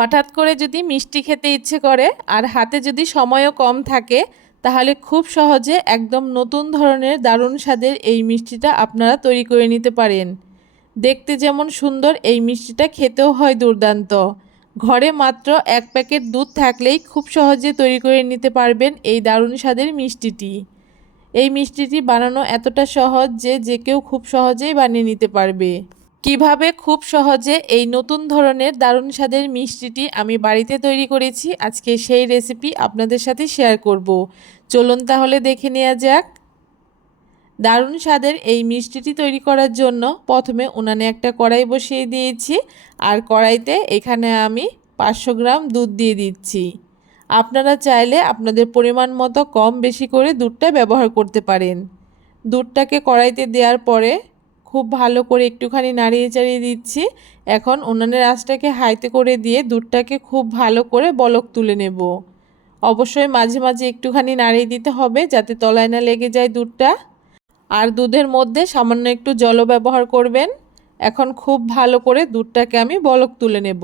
হঠাৎ করে যদি মিষ্টি খেতে ইচ্ছে করে আর হাতে যদি সময়ও কম থাকে, তাহলে খুব সহজে একদম নতুন ধরনের দারুণ স্বাদের এই মিষ্টিটা আপনারা তৈরি করে নিতে পারেন। দেখতে যেমন সুন্দর, এই মিষ্টিটা খেতেও হয় দুর্দান্ত। ঘরে মাত্র এক প্যাকেট দুধ থাকলেই খুব সহজে তৈরি করে নিতে পারবেন এই দারুণ স্বাদের মিষ্টিটি। এই মিষ্টিটি বানানো এতটা সহজ যে যে কেউ খুব সহজেই বানিয়ে নিতে পারবে। কীভাবে খুব সহজে এই নতুন ধরনের দারুণ স্বাদের মিষ্টিটি আমি বাড়িতে তৈরি করেছি, আজকে সেই রেসিপি আপনাদের সাথে শেয়ার করব। চলুন তাহলে দেখে নেওয়া যাক। দারুণ স্বাদের এই মিষ্টিটি তৈরি করার জন্য প্রথমে উনানে একটা কড়াই বসিয়ে দিয়েছি, আর কড়াইতে এখানে আমি পাঁচশো গ্রাম দুধ দিয়ে দিচ্ছি। আপনারা চাইলে আপনাদের পরিমাণ মতো কম বেশি করে দুধটা ব্যবহার করতে পারেন। দুধটাকে কড়াইতে দেওয়ার পরে খুব ভালো করে একটুখানি নাড়িয়ে চাড়িয়ে দিচ্ছি। এখন উনানের আঁচটাকে হাইতে করে দিয়ে দুধটাকে খুব ভালো করে বলক তুলে নেব। অবশ্যই মাঝে মাঝে একটুখানি নাড়িয়ে দিতে হবে যাতে তলায় না লেগে যায় দুধটা। আর দুধের মধ্যে সামান্য একটু জলও ব্যবহার করবেন। এখন খুব ভালো করে দুধটাকে আমি বলক তুলে নেব।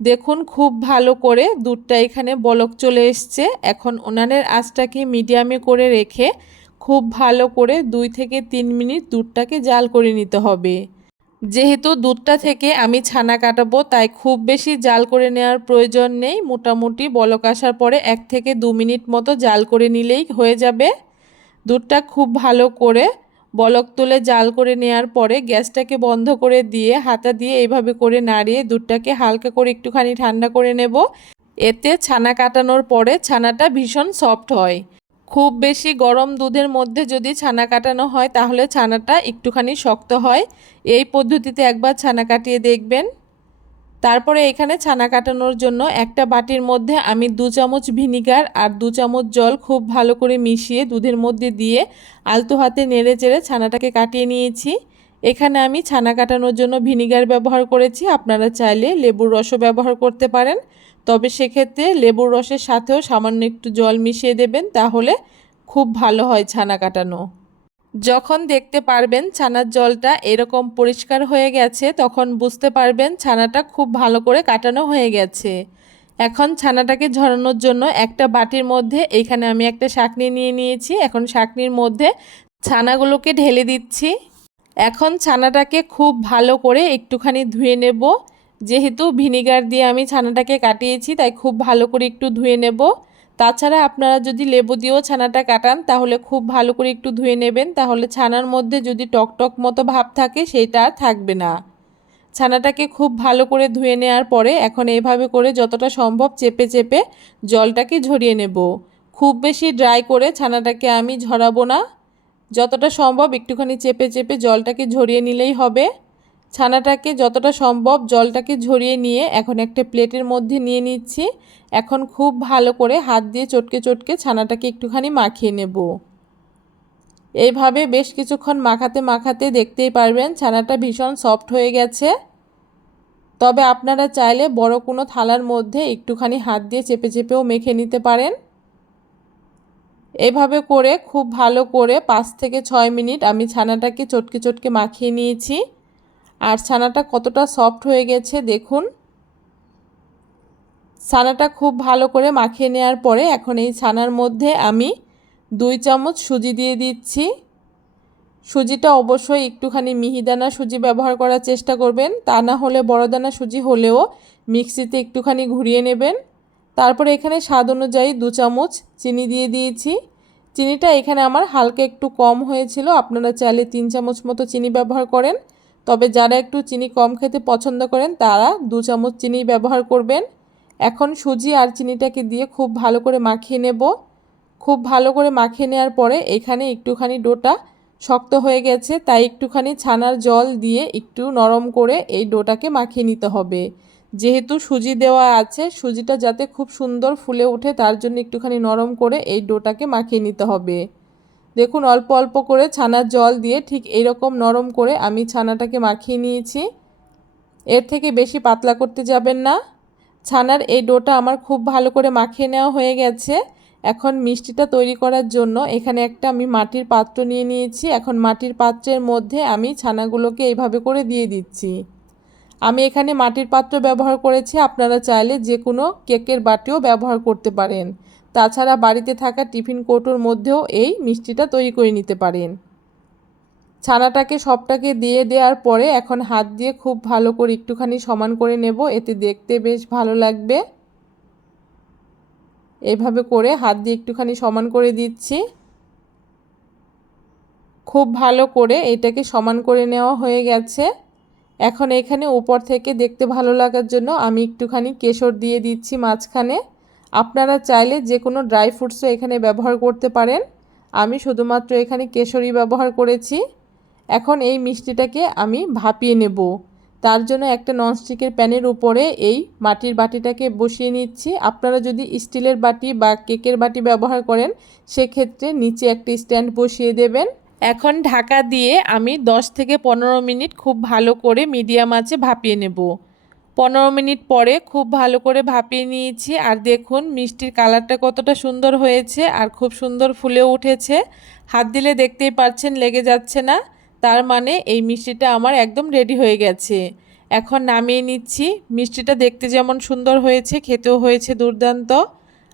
দেখুন খুব ভালো করে দুধটা এখানে বলক চলে এসছে। এখন উনানের আঁচটাকে মিডিয়ামে করে রেখে খুব ভালো করে দুই থেকে তিন মিনিট দুধটাকে জাল করে নিতে হবে। যেহেতু দুধটা থেকে আমি ছানা কাটাবো, তাই খুব বেশি জাল করে নেওয়ার প্রয়োজন নেই। মোটামুটি বলক আসার পরে এক থেকে দু মিনিট মতো জাল করে নিলেই হয়ে যাবে। দুধটা খুব ভালো করে বলক তুলে জাল করে নেওয়ার পরে গ্যাসটাকে বন্ধ করে দিয়ে হাতা দিয়ে এইভাবে করে নাড়িয়ে দুধটাকে হালকা করে একটুখানি ঠান্ডা করে নেব। এতে ছানা কাটানোর পরে ছানাটা ভীষণ সফট হয়। খুব বেশি গরম দুধের মধ্যে যদি ছানা কাটানো হয়, তাহলে ছানাটা একটুখানি শক্ত হয়। এই পদ্ধতিতে একবার ছানা কাটিয়ে দেখবেন। তারপরে এখানে ছানা কাটানোর জন্য একটা বাটির মধ্যে আমি দু চামচ ভিনিগার আর দু চামচ জল খুব ভালো করে মিশিয়ে দুধের মধ্যে দিয়ে আলতো হাতে নেড়ে চেড়ে ছানাটাকে কাটিয়ে নিয়েছি। এখানে আমি ছানা কাটানোর জন্য ভিনিগার ব্যবহার করেছি। আপনারা চাইলে লেবুর রসও ব্যবহার করতে পারেন। তবে সেক্ষেত্রে লেবুর রসের সাথেও সামান্য একটু জল মিশিয়ে দেবেন, তাহলে খুব ভালো হয় ছানা কাটানো। যখন দেখতে পারবেন ছানার জলটা এরকম পরিষ্কার হয়ে গেছে, তখন বুঝতে পারবেন ছানাটা খুব ভালো করে কাটানো হয়ে গেছে। এখন ছানাটাকে ঝরানোর জন্য একটা বাটির মধ্যে এইখানে আমি একটা শাকনি নিয়ে নিয়েছি, এখন শাকনির মধ্যে ছানাগুলোকে ঢেলে দিচ্ছি। এখন ছানাটাকে খুব ভালো করে একটুখানি ধুয়ে নেব। যেহেতু ভিনিগার দিয়ে আমি ছানাটাকে কাটিয়েছি, তাই খুব ভালো করে একটু ধুয়ে নেব। তাছাড়া আপনারা যদি লেবু দিয়েও ছানাটা কাটান, তাহলে খুব ভালো করে একটু ধুয়ে নেবেন। তাহলে ছানার মধ্যে যদি টকটক মতো ভাব থাকে, সেটা আর থাকবে না। ছানাটাকে খুব ভালো করে ধুয়ে নেওয়ার পরে এখন এভাবে করে যতটা সম্ভব চেপে চেপে জলটাকে ঝরিয়ে নেব। খুব বেশি ড্রাই করে ছানাটাকে আমি ঝরাবো না। যতটা সম্ভব একটুখানি চেপে চেপে জলটাকে ঝরিয়ে নিলেই হবে। ছানাটাকে যতটা সম্ভব জলটাকে ঝরিয়ে নিয়ে এখন একটা প্লেটের মধ্যে নিয়ে নিচ্ছি। এখন খুব ভালো করে হাত দিয়ে চটকে চটকে ছানাটাকে একটুখানি মাখিয়ে নেব। এইভাবে বেশ কিছুক্ষণ মাখাতে মাখাতে দেখতেই পারবেন ছানাটা ভীষণ সফট হয়ে গেছে। তবে আপনারা চাইলে বড় কোনো থালার মধ্যে একটুখানি হাত দিয়ে চেপে চেপেও মেখে নিতে পারেন। এভাবে করে খুব ভালো করে পাঁচ থেকে ছয় মিনিট আমি ছানাটাকে চটকে চটকে মাখিয়ে নিয়েছি। আর ছানাটা কতটা সফট হয়ে গেছে দেখুন। ছানাটা খুব ভালো করে মাখিয়ে নেওয়ার পরে এখন এই ছানার মধ্যে আমি দুই চামচ সুজি দিয়ে দিচ্ছি। সুজিটা অবশ্যই একটুখানি মিহিদানা সুজি ব্যবহার করার চেষ্টা করবেন। তা না হলে বড়দানা সুজি হলেও মিক্সিতে একটুখানি ঘুরিয়ে নেবেন। তারপরে এখানে স্বাদ অনুযায়ী দু চামচ চিনি দিয়ে দিয়েছি। চিনিটা এখানে আমার হালকা একটু কম হয়েছিল, আপনারা চাইলে তিন চামচ মতো চিনি ব্যবহার করেন। তবে যারা একটু চিনি কম খেতে পছন্দ করেন, তারা দু চামচ চিনি ব্যবহার করবেন। এখন সুজি আর চিনিটাকে দিয়ে খুব ভালো করে মাখিয়ে নেব। খুব ভালো করে মাখিয়ে নেওয়ার পরে এখানে একটুখানি ডোটা শক্ত হয়ে গেছে, তাই একটুখানি ছানার জল দিয়ে একটু নরম করে এই ডোটাকে মাখিয়ে নিতে হবে। যেহেতু সুজি দেওয়া আছে, সুজিটা যাতে খুব সুন্দর ফুলে ওঠে, তার জন্য একটুখানি নরম করে এই ডোটাকে মাখিয়ে নিতে হবে। দেখুন, অল্প অল্প করে ছানার জল দিয়ে ঠিক এইরকম নরম করে আমি ছানাটাকে মাখিয়ে নিয়েছি। এর থেকে বেশি পাতলা করতে যাবেন না। ছানার এই ডোটা আমার খুব ভালো করে মাখিয়ে নেওয়া হয়ে গেছে। এখন মিষ্টিটা তৈরি করার জন্য এখানে একটা আমি মাটির পাত্র নিয়ে নিয়েছি। এখন মাটির পাত্রের মধ্যে আমি ছানাগুলোকে এইভাবে করে দিয়ে দিচ্ছি। আমি এখানে মাটির পাত্র ব্যবহার করেছি। আপনারা চাইলে যে কোনো কেকের বাটিও ব্যবহার করতে পারেন। তাছাড়া বাড়িতে থাকা টিফিন কৌটোর মধ্যেও এই মিষ্টিটা তৈরি করে নিতে পারেন। ছানাটাকে সবটাকে দিয়ে দেওয়ার পরে এখন হাত দিয়ে খুব ভালো করে একটুখানি সমান করে নেব, এতে দেখতে বেশ ভালো লাগবে। এভাবে করে হাত দিয়ে একটুখানি সমান করে দিচ্ছি। খুব ভালো করে এটাকে সমান করে নেওয়া হয়ে গেছে। এখন এখানে উপর থেকে দেখতে ভালো লাগার জন্য আমি একটুখানি কেশর দিয়ে দিচ্ছি মাঝখানে। আপনারা চাইলে যে কোনো ড্রাই ফ্রুটসও এখানে ব্যবহার করতে পারেন। আমি শুধুমাত্র এখানে কেশরই ব্যবহার করেছি। এখন এই মিষ্টিটাকে আমি ভাপিয়ে নেব। তার জন্য একটা ননস্টিকের প্যানের উপরে এই মাটির বাটিটাকে বসিয়ে নিচ্ছি। আপনারা যদি স্টিলের বাটি বা কেকের বাটি ব্যবহার করেন, সেক্ষেত্রে নিচে একটি স্ট্যান্ড বসিয়ে দেবেন। এখন ঢাকা দিয়ে আমি 10 থেকে পনেরো মিনিট খুব ভালো করে মিডিয়াম আঁচে ভাপিয়ে নেব। পনেরো মিনিট পরে খুব ভালো করে ভাপিয়ে নিয়েছি। আর দেখুন, মিষ্টির কালারটা কতটা সুন্দর হয়েছে আর খুব সুন্দর ফুলে উঠেছে। হাত দিলে দেখতেই পাচ্ছেন, লেগে যাচ্ছে না। তার মানে এই মিষ্টিটা আমার একদম রেডি হয়ে গেছে। এখন নামিয়ে নিচ্ছি। মিষ্টিটা দেখতে যেমন সুন্দর হয়েছে, খেতেও হয়েছে দুর্দান্ত।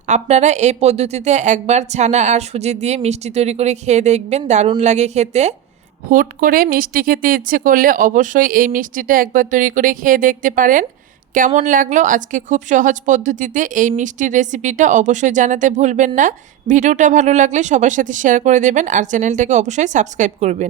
আপনারা এই পদ্ধতিতে একবার ছানা আর সুজি দিয়ে মিষ্টি তৈরি করে খেয়ে দেখবেন, দারুণ লাগে খেতে। হুট করে মিষ্টি খেতে ইচ্ছে করলে অবশ্যই এই মিষ্টিটা একবার তৈরি করে খেয়ে দেখতে পারেন। কেমন লাগল আজকে খুব সহজ পদ্ধতিতে এই মিষ্টির রেসিপিটা অবশ্যই জানাতে ভুলবেন না। ভিডিওটা ভালো লাগলে সবার সাথে শেয়ার করে দেবেন আর চ্যানেলটাকে অবশ্যই সাবস্ক্রাইব করবেন।